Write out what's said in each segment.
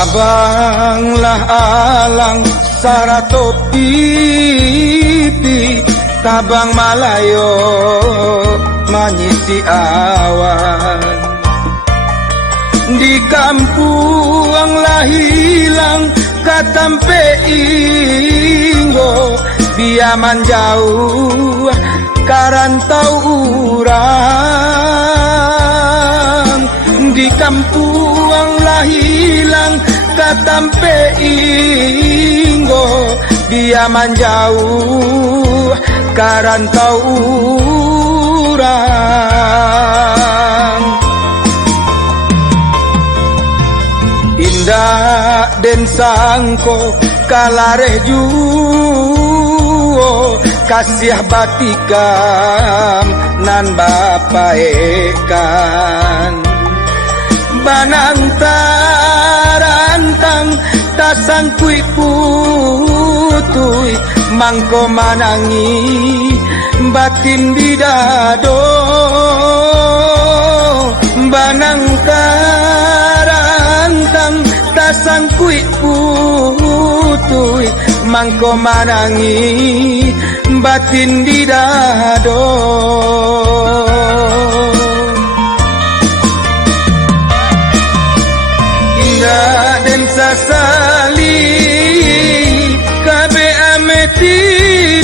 Abanglah alang sarato pipi tabang malayo manyisi awan di kampung lah hilang katampe inggo biaman jauh karantau urang di kampung lah hilang katampe inggo biaman jauh karantau urang indah den sangko kalareh juo kasih batikam nan bapaekan banang tarantang tasang kui putui mangko manangi batin didado banang tarantang tasang kui putui mangko manangi batin didado indah den sasali kabe ameti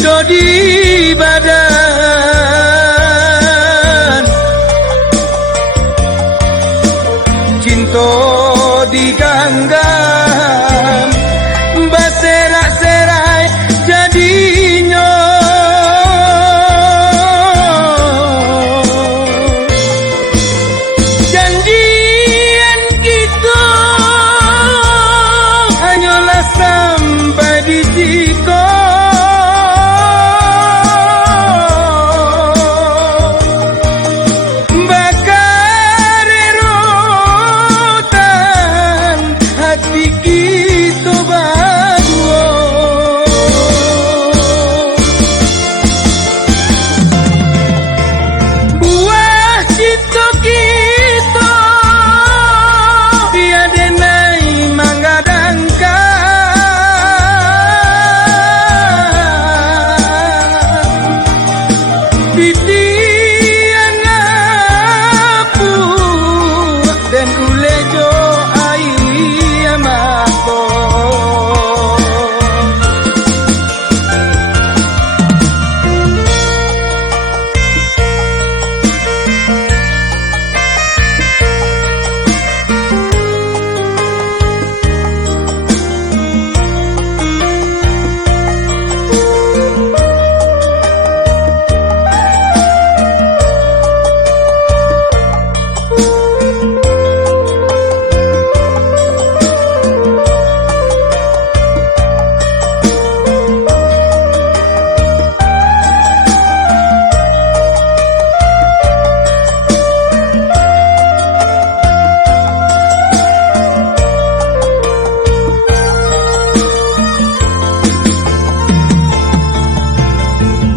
dodi badan cinto diganggam baserak-serai jadinya janjian kita hanyalah sampai di situ bakar erotan hati kita berdua buah cinta kita tiada naik menggadangkan titian apu dan ulejo ayamako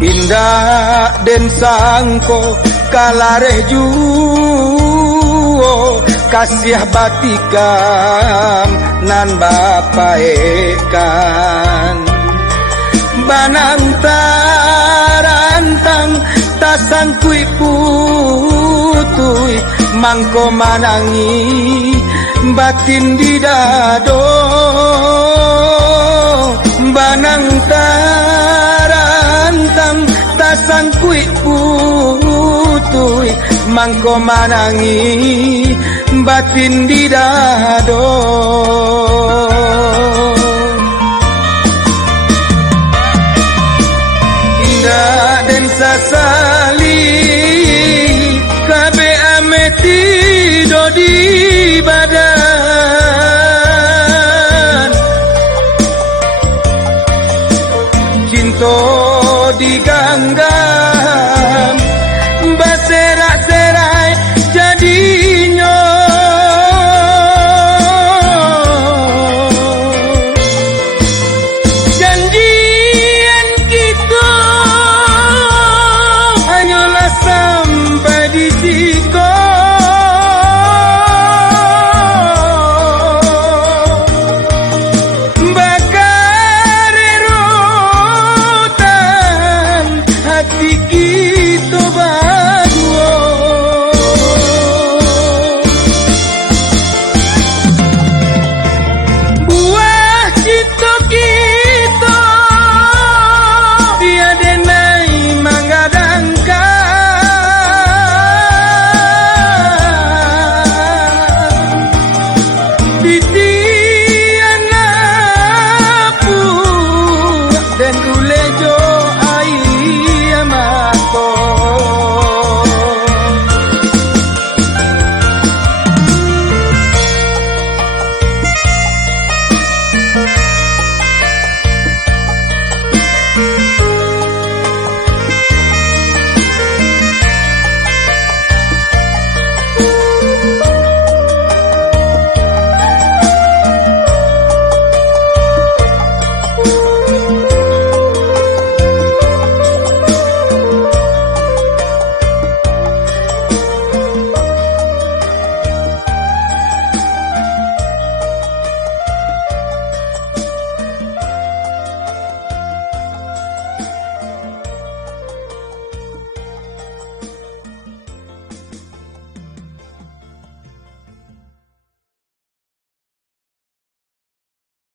indah den sangko kalareh juo kasih batikam nan bapaekan banang tarantang tasang kui putui mangko manangi batin didado banang tarantang tasang kui putui mangko manangi batin didado indah den sasali kabe ameti dodi badan cinto diganggam baserak-serak